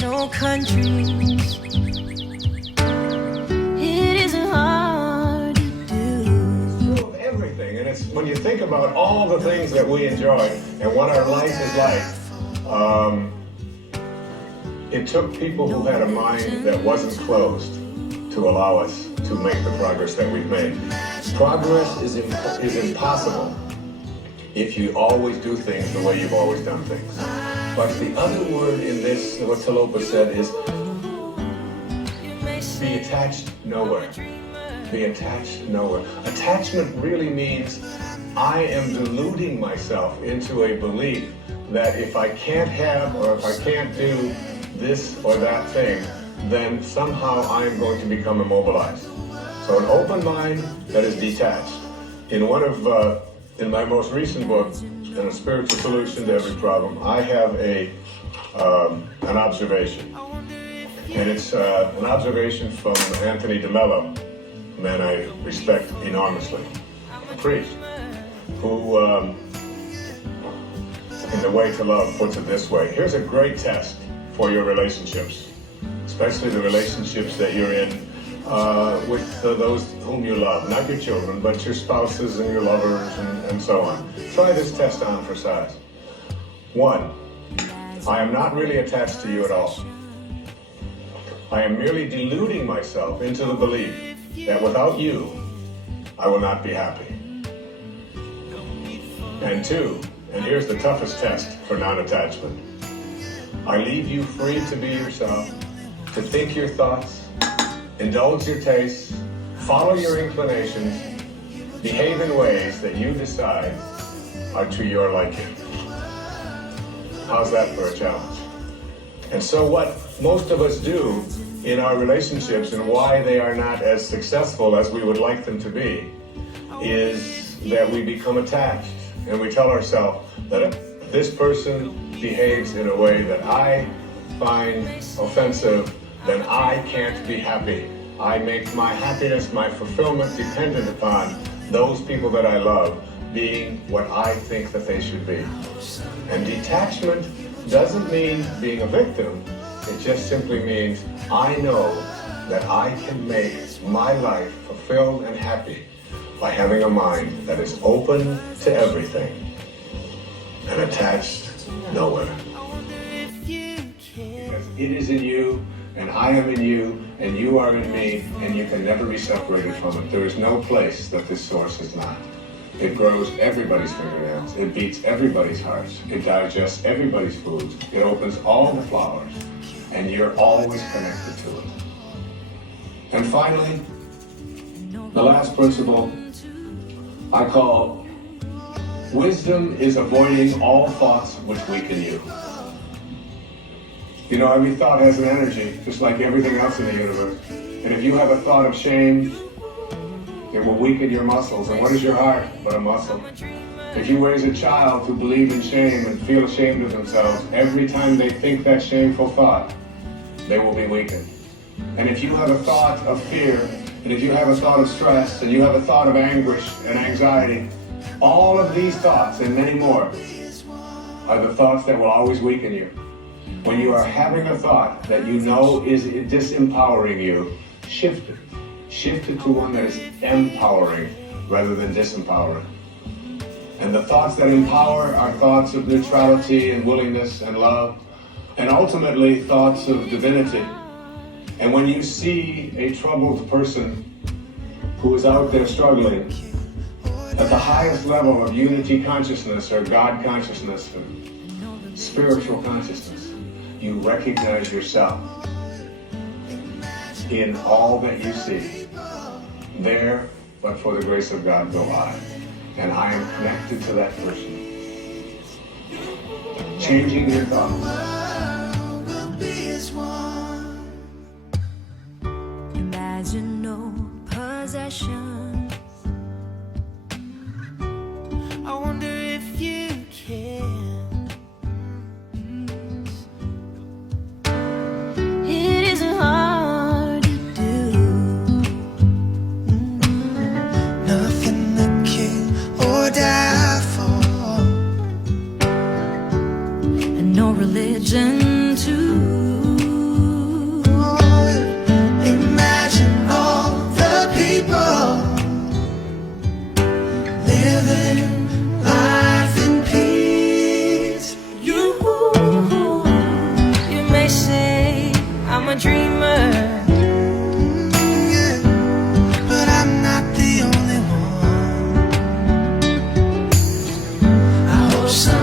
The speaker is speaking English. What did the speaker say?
No countries. It isn't hard to do. Full of everything, and it's when you think about all the things that we enjoy and what our life is like. It took people who had a mind that wasn't closed to allow us to make the progress that we've made. Progress is impossible if you always do things the way you've always done things. But the other word in this, what Talopa said, is be attached nowhere. Be attached nowhere. Attachment really means I am deluding myself into a belief that if I can't have or if I can't do this or that thing, then somehow I'm going to become immobilized. So an open mind that is detached. In my most recent book, in A Spiritual Solution to Every Problem, I have an observation. And it's an observation from Anthony DeMello, a man I respect enormously, a priest, who, in The Way to Love, puts it this way. Here's a great test for your relationships, especially the relationships that you're in with those whom you love, not your children, but your spouses and your lovers and so on. Try this test on for size. 1, I am not really attached to you at all. I am merely deluding myself into the belief that without you, I will not be happy. And 2, and here's the toughest test for non-attachment. I leave you free to be yourself, to think your thoughts, indulge your tastes, follow your inclinations, behave in ways that you decide are to your liking. How's that for a challenge? And so what most of us do in our relationships and why they are not as successful as we would like them to be is that we become attached and we tell ourselves that if this person behaves in a way that I find offensive, then I can't be happy. I make my happiness, my fulfillment dependent upon those people that I love being what I think that they should be. And detachment doesn't mean being a victim. It just simply means I know that I can make my life fulfilled and happy by having a mind that is open to everything and attached nowhere. Because it is in you, and I am in you, and you are in me, and you can never be separated from it. There is no place that this source is not. It grows everybody's fingernails. It beats everybody's hearts. It digests everybody's foods. It opens all the flowers, and you're always connected to it. And finally, the last principle I call wisdom is avoiding all thoughts which weaken you. You know, every thought has an energy, just like everything else in the universe. And if you have a thought of shame, it will weaken your muscles. And what is your heart but a muscle? If you raise a child to believe in shame and feel ashamed of themselves, every time they think that shameful thought, they will be weakened. And if you have a thought of fear, and if you have a thought of stress, and you have a thought of anguish and anxiety, all of these thoughts and many more are the thoughts that will always weaken you. When you are having a thought that you know is disempowering you, shift it. Shift it to one that is empowering rather than disempowering. And the thoughts that empower are thoughts of neutrality and willingness and love, and ultimately thoughts of divinity. And when you see a troubled person who is out there struggling, at the highest level of unity consciousness or God consciousness or spiritual consciousness, you recognize yourself in all that you see. There, but for the grace of God, go I. And I am connected to that person. Changing your thoughts. Imagine no possessions. I wonder if you can. It isn't hard to do. Nothing to kill or die for, and no religion too. Imagine all the people living life in peace. You may say I'm a dreamer, yeah, but I'm not the only one. I hope some